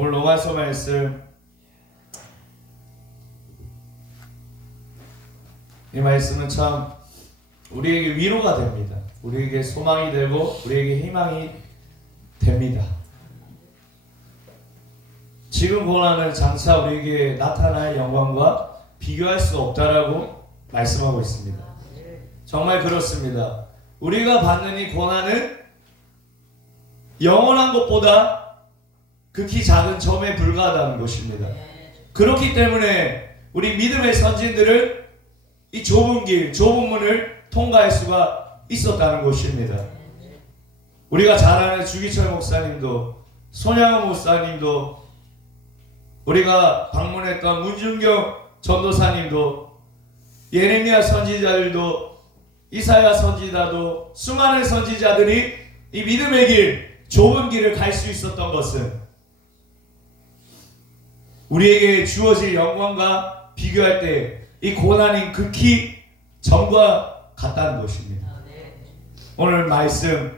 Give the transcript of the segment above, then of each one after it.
오늘 로마서 말씀, 이 말씀은 참 우리에게 위로가 됩니다. 우리에게 소망이 되고 우리에게 희망이 됩니다. 지금 고난은 장차 우리에게 나타날 영광과 비교할 수 없다라고 말씀하고 있습니다. 정말 그렇습니다. 우리가 받는 이 고난은 영원한 것보다 극히 작은 점에 불과하다는 것입니다. 그렇기 때문에 우리 믿음의 선진들은 이 좁은 길, 좁은 문을 통과할 수가 있었다는 것입니다. 우리가 잘 아는 주기철 목사님도, 손양원 목사님도, 우리가 방문했던 문준경 전도사님도, 예레미야 선지자들도, 이사야 선지자도, 수많은 선지자들이 이 믿음의 길, 좁은 길을 갈 수 있었던 것은 우리에게 주어질 영광과 비교할 때 이 고난이 극히 점과 같다는 것입니다. 오늘 말씀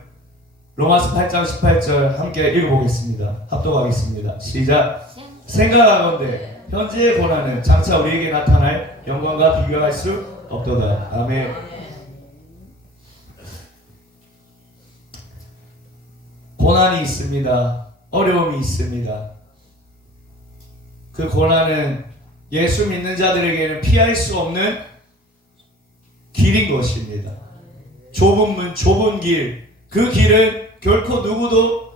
로마서 8장 18절 함께 읽어보겠습니다. 합독하겠습니다. 시작. 생각하건대 현재의 고난은 장차 우리에게 나타날 영광과 비교할 수 없도다. 아멘. 고난이 있습니다. 어려움이 있습니다. 그 고난은 예수 믿는 자들에게는 피할 수 없는 길인 것입니다. 좁은 문, 좁은 길, 그 길은 결코 누구도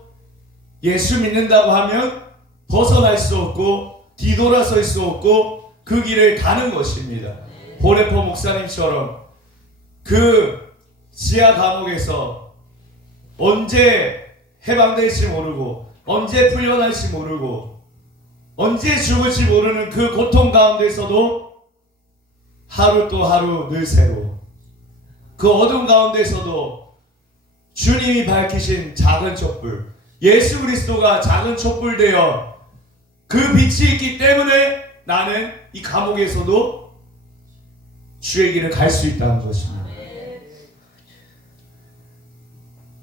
예수 믿는다고 하면 벗어날 수 없고 뒤돌아설 수 없고 그 길을 가는 것입니다. 보레포 목사님처럼 그 지하 감옥에서 언제 해방될지 모르고 언제 풀려날지 모르고 언제 죽을지 모르는 그 고통 가운데서도 하루 또 하루 늘 새로 그 어둠 가운데서도 주님이 밝히신 작은 촛불, 예수 그리스도가 작은 촛불 되어 그 빛이 있기 때문에 나는 이 감옥에서도 주의 길을 갈 수 있다는 것입니다.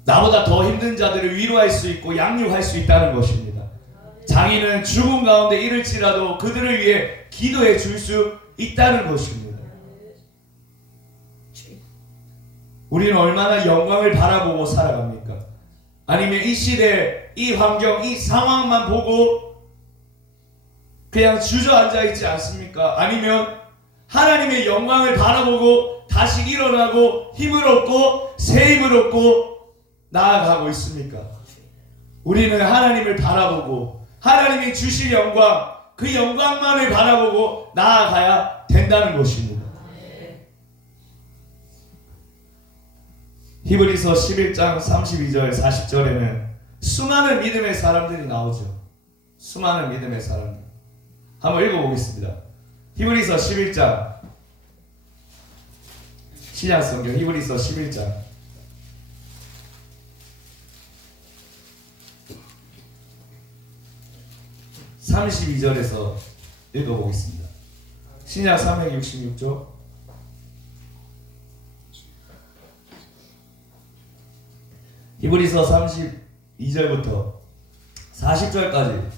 나보다 더 힘든 자들을 위로할 수 있고 양육할 수 있다는 것입니다. 장인은 죽음 가운데 이를지라도 그들을 위해 기도해 줄 수 있다는 것입니다. 우리는 얼마나 영광을 바라보고 살아갑니까? 아니면 이 시대, 이 환경, 이 상황만 보고 그냥 주저앉아 있지 않습니까? 아니면 하나님의 영광을 바라보고 다시 일어나고 힘을 얻고 새 힘을 얻고 나아가고 있습니까? 우리는 하나님을 바라보고 하나님이 주실 영광, 그 영광만을 바라보고 나아가야 된다는 것입니다. 히브리서 11장 32절 40절에는 수많은 믿음의 사람들이 나오죠. 수많은 믿음의 사람들. 한번 읽어보겠습니다. 히브리서 11장 신약성경 히브리서 11장 32절에서 읽어보겠습니다. 신약 366조 히브리서 32절부터 40절까지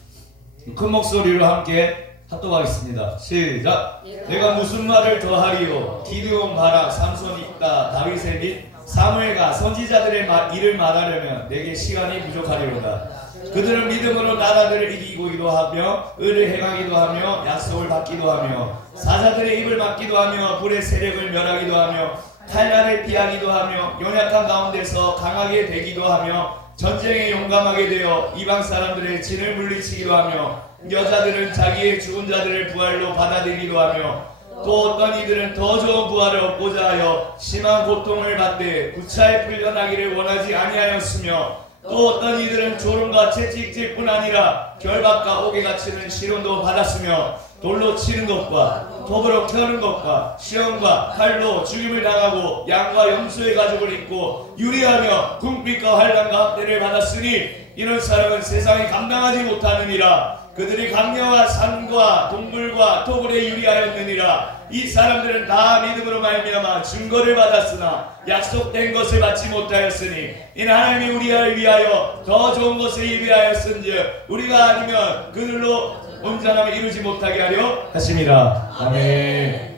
큰 목소리로 함께 합독하겠습니다. 시작. 내가 무슨 말을 더하리요? 기드온, 바락, 삼손, 입다, 다윗의 및 사무엘과 선지자들의 일을 말하려면 내게 시간이 부족하리로다. 그들은 믿음으로 나라들을 이기기도 하며 의를 행하기도 하며 약속을 받기도 하며 사자들의 입을 막기도 하며 불의 세력을 멸하기도 하며 칼날을 피하기도 하며 연약한 가운데서 강하게 되기도 하며 전쟁에 용감하게 되어 이방 사람들의 진을 물리치기도 하며 여자들은 자기의 죽은 자들을 부활로 받아들이기도 하며 또 어떤 이들은 더 좋은 부활을 얻고자 하여 심한 고통을 받되 구차에 풀려나기를 원하지 아니하였으며 또 어떤 이들은 조롱과 채찍질뿐 아니라 결박과 옥에 갇히는 시련도 받았으며 돌로 치는 것과 톱으로 켜는 것과 시험과 칼로 죽임을 당하고 양과 염소의 가죽을 입고 유리하며 궁핍과 환난과 학대를 받았으니 이런 사람은 세상이 감당하지 못하느니라. 그들이 강야와 산과 동굴과 토굴에 유리하였느니라. 이 사람들은 다 믿음으로 말미암아 증거를 받았으나 약속된 것을 받지 못하였으니 이는 하나님이 우리를 위하여 더 좋은 것을 예비하였은즉 우리가 아니면 그들로 온전함을 이루지 못하게 하려 하심이라. 아멘.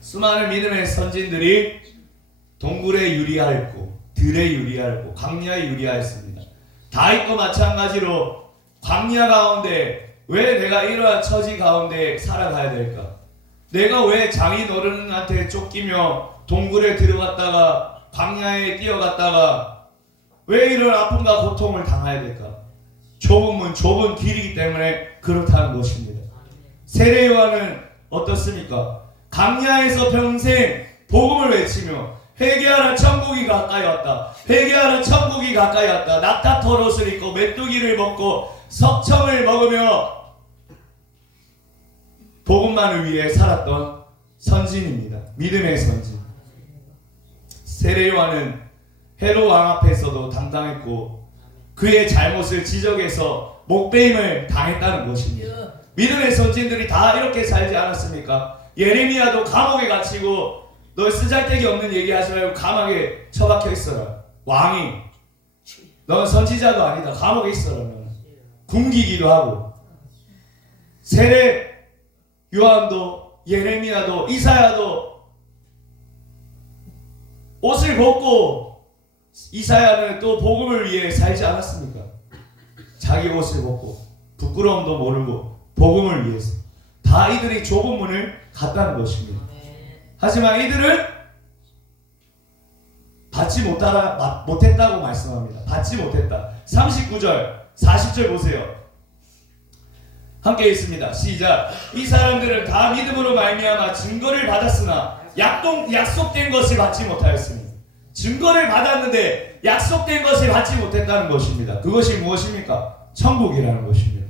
수많은 믿음의 선진들이 동굴에 유리하였고 들에 유리하였고 광야에 유리하였습니다. 다윗도 마찬가지로 광야 가운데 왜 내가 이러한 처지 가운데 살아가야 될까? 내가 왜 장인 어른한테 쫓기며 동굴에 들어갔다가 광야에 뛰어갔다가 왜 이런 아픔과 고통을 당해야 될까? 좁은 문, 좁은 길이기 때문에 그렇다는 것입니다. 세례 요한은 어떻습니까? 광야에서 평생 복음을 외치며 회개하라 천국이 가까이 왔다. 회개하라 천국이 가까이 왔다. 낙타털 옷을 입고 메뚜기를 먹고 석청을 먹으며 복음만을 위해 살았던 선진입니다. 믿음의 선진. 세례 요한은 헤롯 왕 앞에서도 당당했고 그의 잘못을 지적해서 목배임을 당했다는 것입니다. 믿음의 선진들이 다 이렇게 살지 않았습니까? 예레미야도 감옥에 갇히고 너 쓰잘데기 없는 얘기 하지 말고 감옥에 처박혀 있어라. 왕이 넌 선지자도 아니다. 감옥에 있어라. 굶기기도 하고. 세례 요한도 예레미야도 이사야도 옷을 벗고 이사야는 또 복음을 위해 살지 않았습니까? 자기 옷을 벗고 부끄러움도 모르고 복음을 위해서 다 이들이 좁은 문을 갔다는 것입니다. 하지만 이들은 받지 못했다고 말씀합니다. 받지 못했다. 39절 40절 보세요. 함께 읽습니다. 시작. 이 사람들은 다 믿음으로 말미암아 증거를 받았으나 약속된 것을 받지 못하였습니다. 증거를 받았는데 약속된 것을 받지 못했다는 것입니다. 그것이 무엇입니까? 천국이라는 것입니다.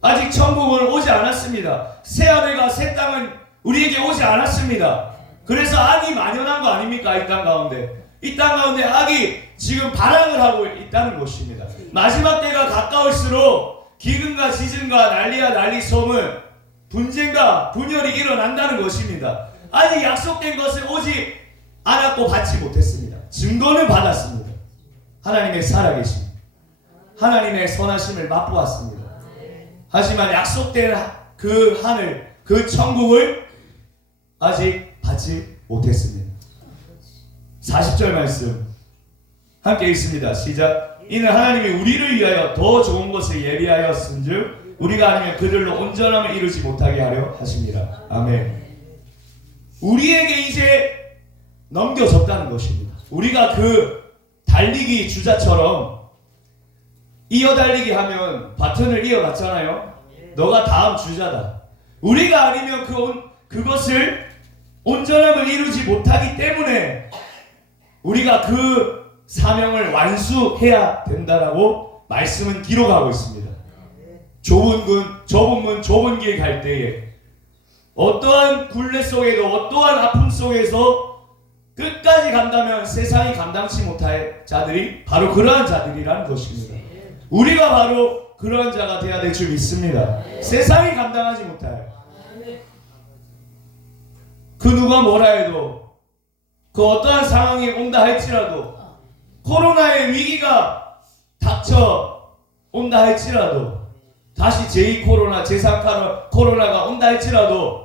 아직 천국은 오지 않았습니다. 새하늘과 새 땅은 우리에게 오지 않았습니다. 그래서 악이 만연한 거 아닙니까? 이 땅 가운데. 이 땅 가운데 악이 지금 발항을 하고 있다는 것입니다. 마지막 때가 가까울수록 기근과 지진과 난리와 난리 소문, 분쟁과 분열이 일어난다는 것입니다. 아직 약속된 것을 오지 않았고 받지 못했습니다. 증거는 받았습니다. 하나님의 살아계심, 하나님의 선하심을 맛보았습니다. 하지만 약속된 그 하늘, 그 천국을 아직 받지 못했습니다. 40절 말씀 함께 읽습니다. 시작. 이는 하나님이 우리를 위하여 더 좋은 것을 예비하였은즉 우리가 아니면 그들로 온전함을 이루지 못하게 하려 하십니다. 아멘. 우리에게 이제 넘겨졌다는 것입니다. 우리가 그 달리기 주자처럼 이어 달리기 하면 바톤을 이어갔잖아요. 너가 다음 주자다. 우리가 아니면 그것을 온전함을 이루지 못하기 때문에 우리가 그 사명을 완수해야 된다라고 말씀은 기록하고 있습니다. 좁은 문, 좁은 길 갈 때에 어떠한 굴레 속에도 어떠한 아픔 속에서 끝까지 간다면 세상이 감당치 못할 자들이 바로 그러한 자들이라는 것입니다. 우리가 바로 그러한 자가 되어야 될 줄 믿습니다. 세상이 감당하지 못할 그 누가 뭐라 해도 그 어떠한 상황이 온다 할지라도 코로나의 위기가 닥쳐 온다 할지라도 다시 제2 코로나, 제3 코로나가 온다 할지라도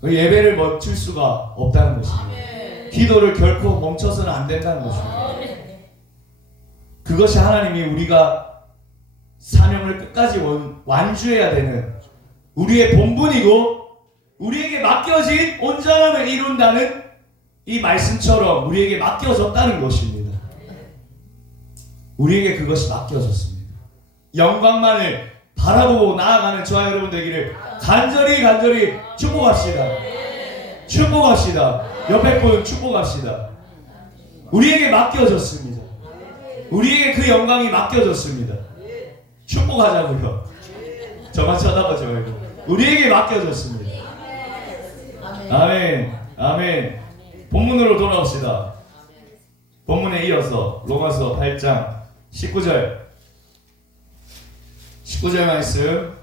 그 예배를 멈출 수가 없다는 것입니다. 기도를 결코 멈춰서는 안 된다는 것입니다. 그것이 하나님이 우리가 사명을 끝까지 완주해야 되는 우리의 본분이고 우리에게 맡겨진 온전함을 이룬다는 이 말씀처럼 우리에게 맡겨졌다는 것입니다. 우리에게 그것이 맡겨졌습니다. 영광만을 바라보고 나아가는 저와 여러분 되기를 간절히 축복합시다. 축복합시다. 옆에 분 축복합시다. 우리에게 맡겨졌습니다. 우리에게 그 영광이 맡겨졌습니다. 축복하자고요. 저만 쳐다보지 말고 우리에게 맡겨졌습니다. 아멘. 아멘. 본문으로 돌아옵시다. 본문에 이어서 로마서 8장 19절 말씀.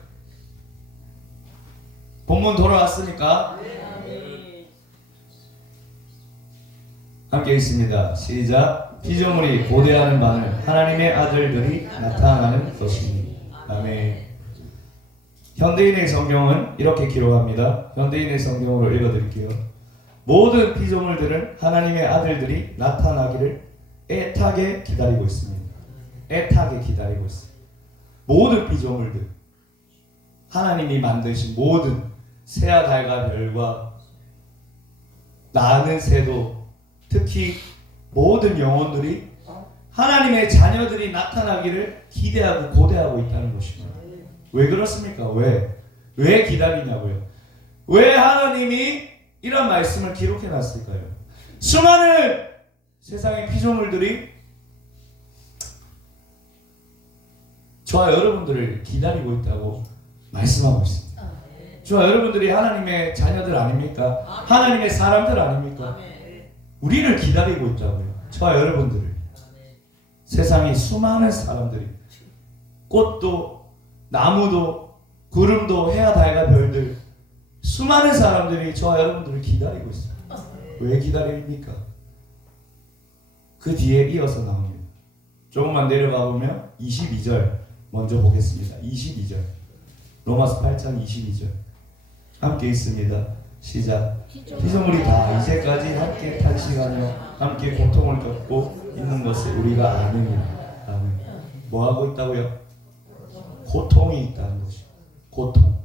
본문 돌아왔으니까 함께 있습니다. 시작. 피조물이 고대하는 바는 하나님의 아들들이 나타나는 것이니. 아멘. 현대인의 성경은 이렇게 기록합니다. 현대인의 성경으로 읽어드릴게요. 모든 피조물들은 하나님의 아들들이 나타나기를 애타게 기다리고 있습니다. 애타게 기다리고 있습니다. 모든 피조물들, 하나님이 만드신 모든 새와 달과 별과 나는 새도, 특히 모든 영혼들이 하나님의 자녀들이 나타나기를 기대하고 고대하고 있다는 것입니다. 왜 그렇습니까? 왜 기다리냐고요? 왜 하나님이 이런 말씀을 기록해 놨을까요? 수많은 세상의 피조물들이 저와 여러분들을 기다리고 있다고 말씀하고 있습니다. 저와 여러분들이 하나님의 자녀들 아닙니까? 하나님의 사람들 아닙니까? 우리를 기다리고 있다고요. 저와 여러분들을. 세상의 수많은 사람들이, 꽃도 나무도 구름도 해와 달과 별들, 수많은 사람들이 저와 여러분들을 기다리고 있습니다. 왜 기다립니까? 그 뒤에 이어서 나옵니다. 조금만 내려가 보면 22절 먼저 보겠습니다. 22절. 로마서 8장 22절. 함께 있습니다. 시작. 피조물이 다 이제까지 함께 탄식하며 함께 고통을 겪고 있는 것을 우리가 아느니라. 아멘. 뭐 하고 있다고요? 고통이 있다는 것이죠. 고통.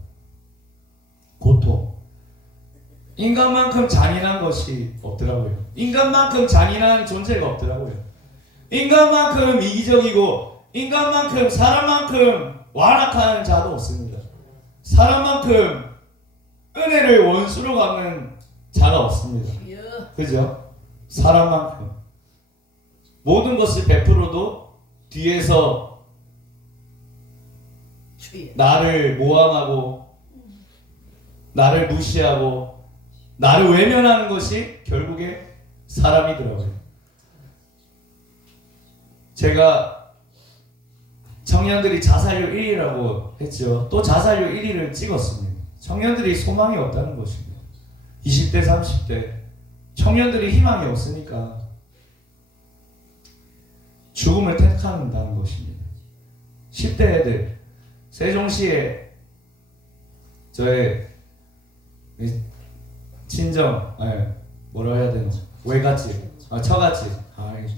인간만큼 잔인한 것이 없더라고요. 인간만큼 잔인한 존재가 없더라고요. 인간만큼 이기적이고 인간만큼 사람만큼 완악한 자도 없습니다. 사람만큼 은혜를 원수로 갚는 자가 없습니다. 그죠? 사람만큼 모든 것을 베풀어도 뒤에서 나를 모함하고 나를 무시하고 나를 외면하는 것이 결국에 사람이더라고요. 제가 청년들이 자살률 1위라고 했죠. 또 자살률 1위를 찍었습니다. 청년들이 소망이 없다는 것입니다. 20대 30대 청년들이 희망이 없으니까 죽음을 택한다는 것입니다. 10대 애들 세종시에 저의 친정, 뭐라 해야 되나? 외갓집, 처갓집,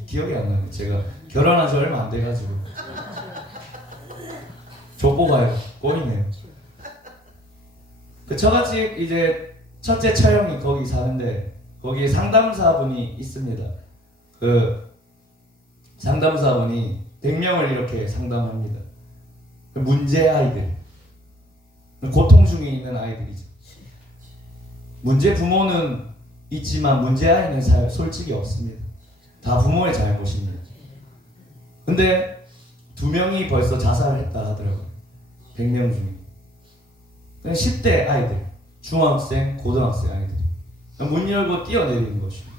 기억이 안 나요. 제가 결혼한 지 얼마 안 돼가지고 족보가요, 꼴이네요. 그 처갓집 이제 첫째 처형이 거기 사는데 거기에 상담사분이 있습니다. 그 상담사분이 100명을 이렇게 상담합니다. 문제 아이들, 고통 중에 있는 아이들이죠. 문제 부모는 있지만 문제 아이는 솔직히 없습니다. 다 부모의 잘못입니다. 근데 2명이 벌써 자살을 했다 하더라고요. 100명 중에. 10대 아이들, 중학생, 고등학생 아이들이 문 열고 뛰어내리는 것입니다.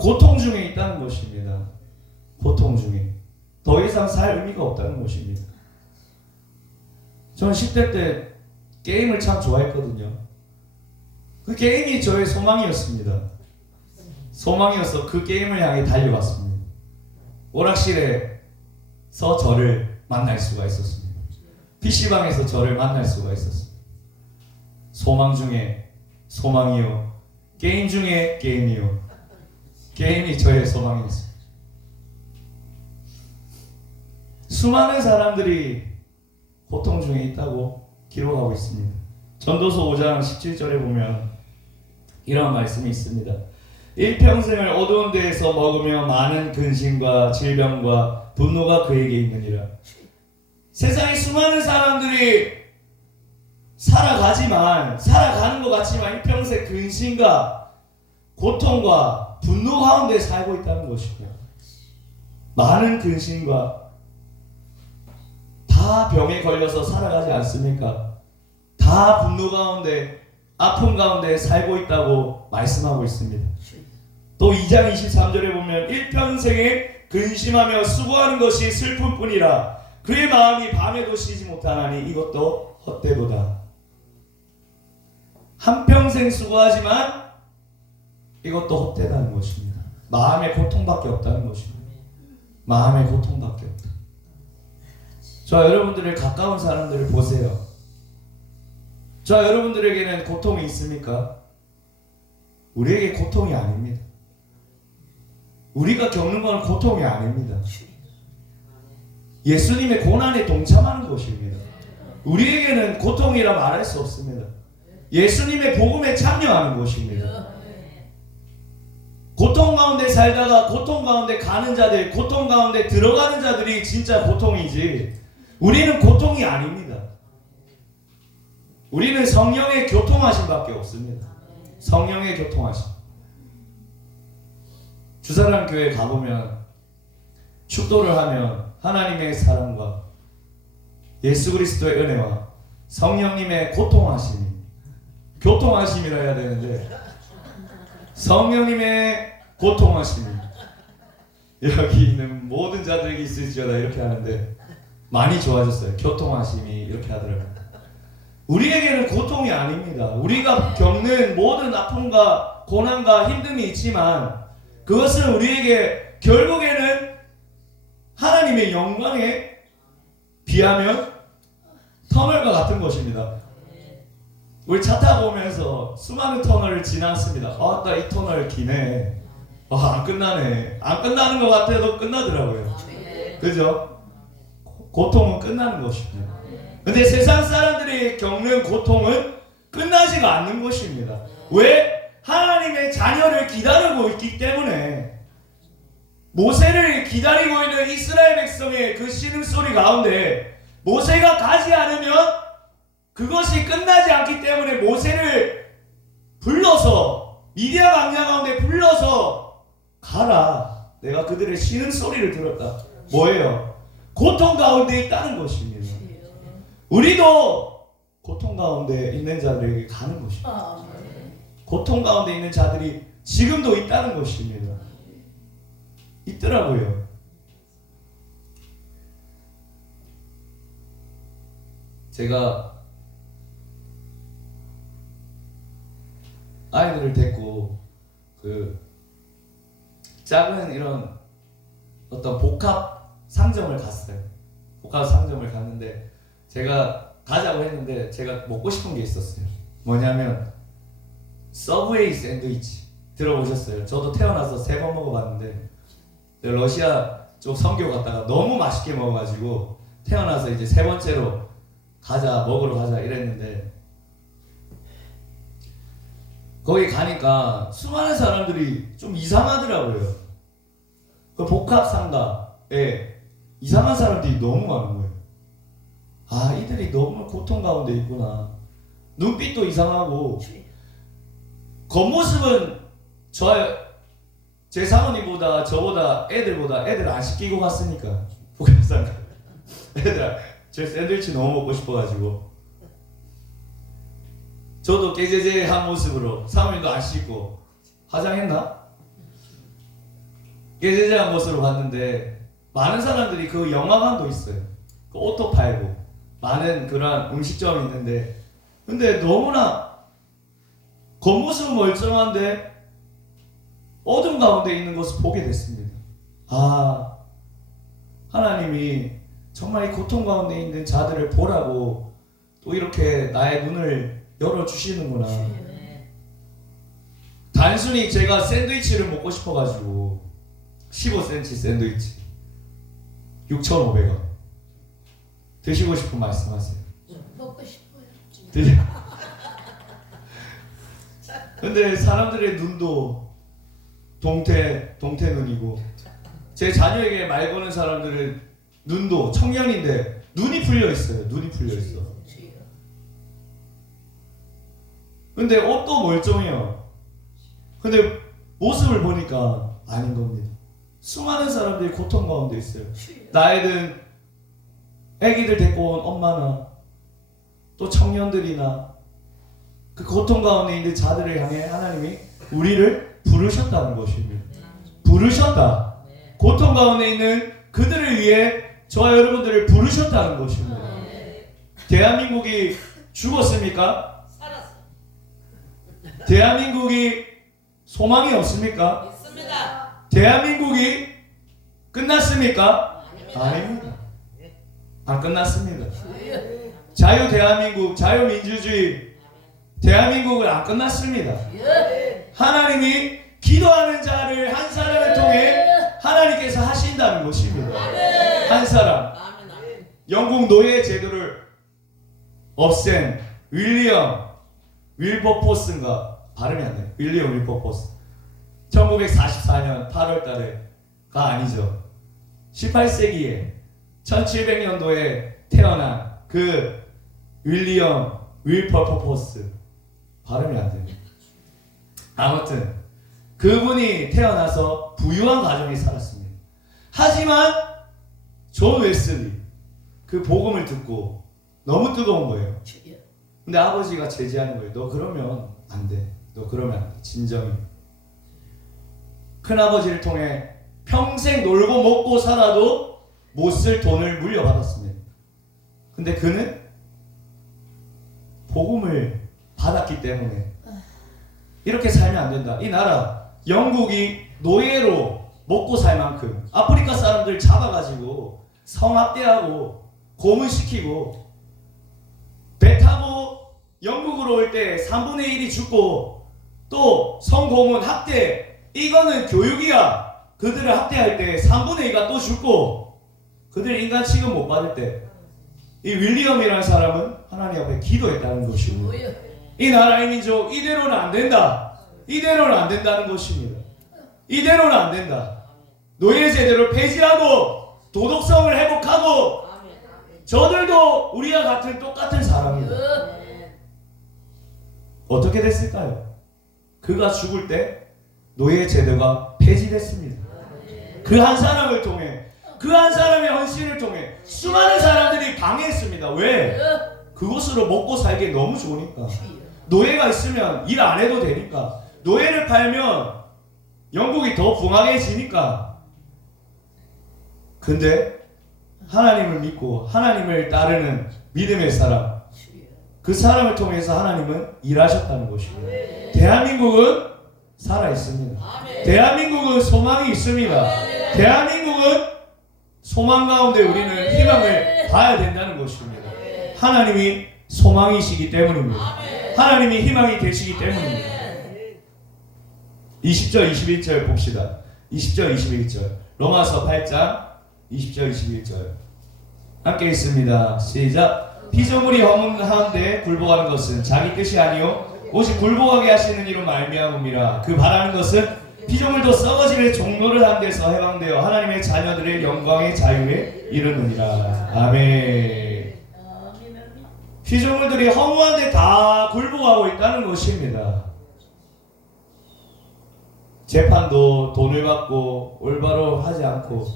고통 중에 있다는 것입니다. 고통 중에. 더 이상 살 의미가 없다는 것입니다. 저는 10대 때 게임을 참 좋아했거든요. 그 게임이 저의 소망이었습니다. 소망이어서 그 게임을 향해 달려갔습니다. 오락실에서 저를 만날 수가 있었습니다. PC방에서 저를 만날 수가 있었습니다. 소망 중에 소망이요. 게임 중에 게임이요. 게임이 저의 소망이었습니다. 수많은 사람들이 고통 중에 있다고 기록하고 있습니다. 전도서 5장 17절에 보면 이런 말씀이 있습니다. 일평생을 어두운 데에서 먹으며 많은 근심과 질병과 분노가 그에게 있느니라. 세상에 수많은 사람들이 살아가는 것 같지만 일평생 근심과 고통과 분노 가운데 살고 있다는 것입니다. 많은 근심과 다 병에 걸려서 살아가지 않습니까? 다 분노 가운데 아픔 가운데 살고 있다고 말씀하고 있습니다. 또 2장 23절에 보면 일평생에 근심하며 수고하는 것이 슬픔뿐이라 그의 마음이 밤에도 쉬지 못하나니 이것도 헛되도다. 한평생 수고하지만 이것도 헛되다는 것입니다. 마음의 고통밖에 없다는 것입니다. 마음의 고통밖에 없다. 저 여러분들의 가까운 사람들을 보세요. 저 여러분들에게는 고통이 있습니까? 우리에게 고통이 아닙니다. 우리가 겪는 건 고통이 아닙니다. 예수님의 고난에 동참하는 것입니다. 우리에게는 고통이라 말할 수 없습니다. 예수님의 복음에 참여하는 것입니다. 고통 가운데 살다가 고통 가운데 가는 자들, 고통 가운데 들어가는 자들이 진짜 고통이지 우리는 고통이 아닙니다. 우리는 성령의 교통하심밖에 없습니다. 성령의 교통하심. 주사랑 교회 가보면 축도를 하면 하나님의 사랑과 예수 그리스도의 은혜와 성령님의 고통하심이, 교통하심이라 해야 되는데 성령님의 고통하심이 여기 있는 모든 자들에게 있을지어다 이렇게 하는데 많이 좋아졌어요. 교통하심이 이렇게 하더라고요. 우리에게는 고통이 아닙니다. 우리가 겪는 모든 아픔과 고난과 힘듦이 있지만 그것은 우리에게 결국에는 하나님의 영광에 비하면 터널과 같은 것입니다. 우리 차 타고 오면서 수많은 터널을 지났습니다. 나 이 터널 기네. 안 끝나네. 안 끝나는 것 같아도 끝나더라고요. 그죠? 고통은 끝나는 것입니다. 근데 세상 사람들이 겪는 고통은 끝나지가 않는 것입니다. 왜? 하나님의 자녀를 기다리고 있기 때문에. 모세를 기다리고 있는 이스라엘 백성의 그 신음소리 가운데 모세가 가지 않으면 그것이 끝나지 않기 때문에 모세를 불러서 미디안 광야 가운데 불러서 가라. 내가 그들의 신음소리를 들었다. 뭐예요? 고통 가운데 있다는 것입니다. 우리도 고통 가운데 있는 자들에게 가는 것입니다. 고통 가운데 있는 자들이 지금도 있다는 것입니다. 있더라고요. 제가 아이들을 데리고 그 작은 이런 어떤 복합 상점을 갔어요. 복합 상점을 갔는데 제가 가자고 했는데 제가 먹고 싶은 게 있었어요. 뭐냐면 서브웨이 샌드위치 들어보셨어요? 저도 태어나서 3번 먹어봤는데 러시아 쪽 선교 갔다가 너무 맛있게 먹어가지고 태어나서 이제 3번째로 먹으러 가자 이랬는데 거기 가니까 수많은 사람들이 좀 이상하더라고요. 그 복합상가에 이상한 사람들이 너무 많은 거예요. 이들이 너무 고통 가운데 있구나. 눈빛도 이상하고 겉모습은 제 사모님보다 저보다 애들 안 시키고 갔으니까 복합상가 애들 제 샌드위치 너무 먹고 싶어가지고 저도 깨제제한 모습으로 사모님도 안 씻고 화장했나? 깨제제한 모습으로 갔는데 많은 사람들이 그 영화관도 있어요. 그 옷도 팔고 많은 그런 음식점이 있는데 근데 너무나 겉모습은 멀쩡한데 어둠 가운데 있는 것을 보게 됐습니다. 하나님이 정말 이 고통 가운데 있는 자들을 보라고 또 이렇게 나의 눈을 열어주시는구나. 단순히 제가 샌드위치를 먹고 싶어가지고 15cm 샌드위치 6,500원 드시고 싶은 말씀하세요. 먹고 싶어요. 근데 사람들의 눈도 동태 눈이고 제 자녀에게 말 거는 사람들은 눈도 청년인데 눈이 풀려 있어요. 눈이 풀려 있어. 근데 옷도 멀쩡해요. 근데 모습을 보니까 아닌 겁니다. 수많은 사람들이 고통 가운데 있어요. 나이든 애기들 데리고 온 엄마나 또 청년들이나 그 고통 가운데 있는 자들을 향해 하나님이 우리를 부르셨다는 것입니다. 부르셨다. 고통 가운데 있는 그들을 위해 저와 여러분들을 부르셨다는 것입니다. 대한민국이 죽었습니까? 살았어. 대한민국이 소망이 없습니까? 있습니다. 대한민국이 끝났습니까? 아닙니다. 아닙니다. 안 끝났습니다. 자유 대한민국, 자유민주주의 대한민국은 안 끝났습니다. 하나님이 기도하는 자를 한 사람을 통해 하나님께서 하신다는 것입니다. 한 사람. 아멘, 아멘. 영국 노예 제도를 없앤 윌리엄 윌버포스인가 발음이 안 돼요. 윌리엄 윌버포스. 1944년 8월 달에가 아니죠. 18세기에 1700년도에 태어난 그 윌리엄 윌버포스 발음이 안 돼요. 아무튼 그분이 태어나서 부유한 가정에 살았습니다. 하지만 존 웨슬리 그 복음을 듣고 너무 뜨거운 거예요. 근데 아버지가 제지하는 거예요. 너 그러면 안 돼. 너 그러면 안 돼. 진정이. 큰아버지를 통해 평생 놀고 먹고 살아도 못 쓸 돈을 물려받았습니다. 근데 그는 복음을 받았기 때문에 이렇게 살면 안 된다. 이 나라 영국이 노예로 먹고 살 만큼 아프리카 사람들 잡아가지고 성학대하고 고문시키고 배 타고 영국으로 올 때 3분의 1이 죽고 또 성고문 학대 이거는 교육이야. 그들을 학대할 때 3분의 2가 또 죽고 그들 인간 취급 못 받을 때 이 윌리엄이라는 사람은 하나님 앞에 기도했다는 것입니다. 이 나라의 민족 이대로는 안 된다. 이대로는 안 된다는 것입니다. 이대로는 안 된다. 노예 제도를 폐지하고 도덕성을 회복하고 저들도 우리와 같은 똑같은 사람이다. 어떻게 됐을까요? 그가 죽을 때 노예 제도가 폐지됐습니다. 그 한 사람을 통해 그 한 사람의 헌신을 통해 수많은 사람들이 방해했습니다. 왜? 그곳으로 먹고 살기 너무 좋으니까. 노예가 있으면 일 안 해도 되니까. 노예를 팔면 영국이 더 붕황해지니까. 근데 하나님을 믿고 하나님을 따르는 믿음의 사람, 그 사람을 통해서 하나님은 일하셨다는 것입니다. 대한민국은 살아있습니다. 대한민국은 소망이 있습니다. 대한민국은 소망 가운데 우리는 희망을 봐야 된다는 것입니다. 하나님이 소망이시기 때문입니다. 하나님이 희망이 되시기 때문입니다. 20절 21절 봅시다. 20절 21절 로마서 8장 20절 21절 함께 있습니다. 시작. 피조물이 허물하는데 굴복하는 것은 자기 뜻이 아니요 오직 굴복하게 하시는 이로 말미암음이라. 그 바라는 것은 피조물도 썩어지는 종로를 한 데서 해방되어 하나님의 자녀들의 영광의 자유에 이르느니라. 아멘. 피조물들이 허무한데 다 굴복하고 있다는 것입니다. 재판도 돈을 받고 올바로 하지 않고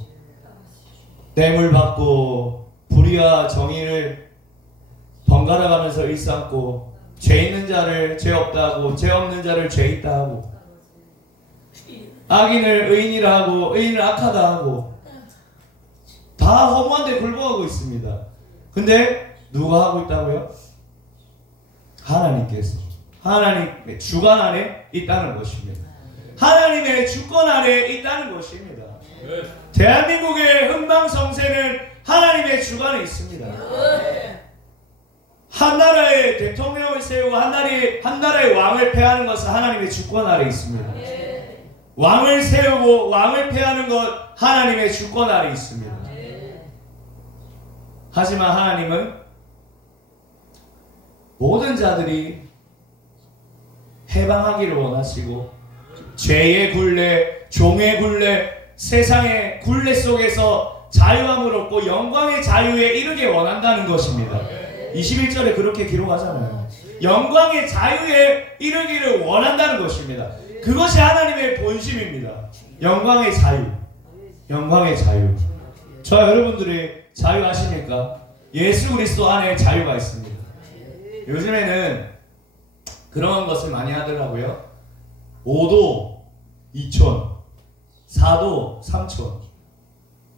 뇌물 받고 불의와 정의를 번갈아 가면서 일삼고 죄 있는 자를 죄 없다 하고 죄 없는 자를 죄 있다 하고 악인을 의인이라 하고 의인을 악하다 하고 다 허무한데 굴복하고 있습니다. 근데 누가 하고 있다고요? 하나님께서 하나님의 주관 아래 있다는 것입니다. 하나님의 주권 아래 있다는 것입니다. 대한민국의 흥망성쇠는 하나님의 주관에 있습니다. 한 나라의 대통령을 세우고 한 나라의 왕을 폐하는 것은 하나님의 주권 아래 있습니다. 왕을 세우고 왕을 폐하는 것 하나님의 주권 아래 있습니다. 하지만 하나님은 모든 자들이 해방하기를 원하시고 죄의 굴레, 종의 굴레, 세상의 굴레 속에서 자유함을 얻고 영광의 자유에 이르게 원한다는 것입니다. 21절에 그렇게 기록하잖아요. 영광의 자유에 이르기를 원한다는 것입니다. 그것이 하나님의 본심입니다. 영광의 자유. 영광의 자유. 저 여러분들이 자유 아십니까? 예수 그리스도 안에 자유가 있습니다. 요즘에는 그런 것을 많이 하더라고요. 5도 2촌, 4도 3촌.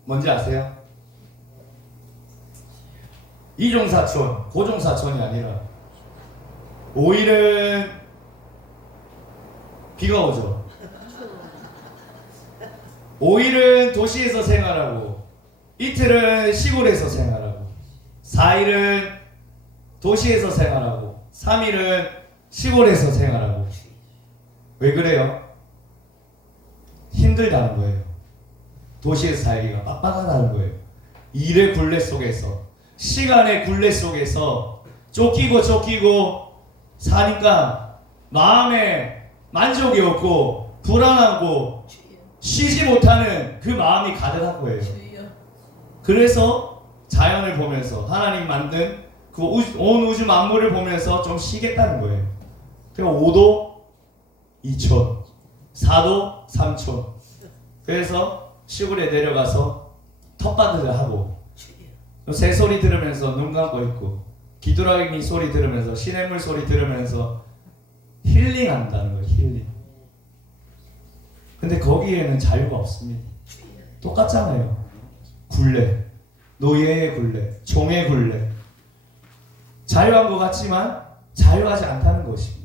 뭔지 아세요? 이종사촌, 고종사촌이 아니라 5일은 비가 오죠. 5일은 도시에서 생활하고 이틀은 시골에서 생활하고 4일은 도시에서 생활하고 3일은 시골에서 생활하고. 왜 그래요? 힘들다는 거예요. 도시에서 살기가 빡빡하다는 거예요. 일의 굴레 속에서, 시간의 굴레 속에서 쫓기고 사니까 마음에 만족이 없고 불안하고 쉬지 못하는 그 마음이 가득한 거예요. 그래서 자연을 보면서 하나님 만든 그 온 우주 만물을 보면서 좀 쉬겠다는 거예요. 그래서 5도 2촌, 4도 3촌. 그래서 시골에 내려가서 텃밭을 하고 새소리 들으면서 눈 감고 있고 귀뚜라미 소리 들으면서 시냇물 소리 들으면서 힐링한다는 거예요. 힐링. 근데 거기에는 자유가 없습니다. 똑같잖아요. 굴레, 노예의 굴레, 종의 굴레. 자유한 것 같지만 자유하지 않다는 것입니다.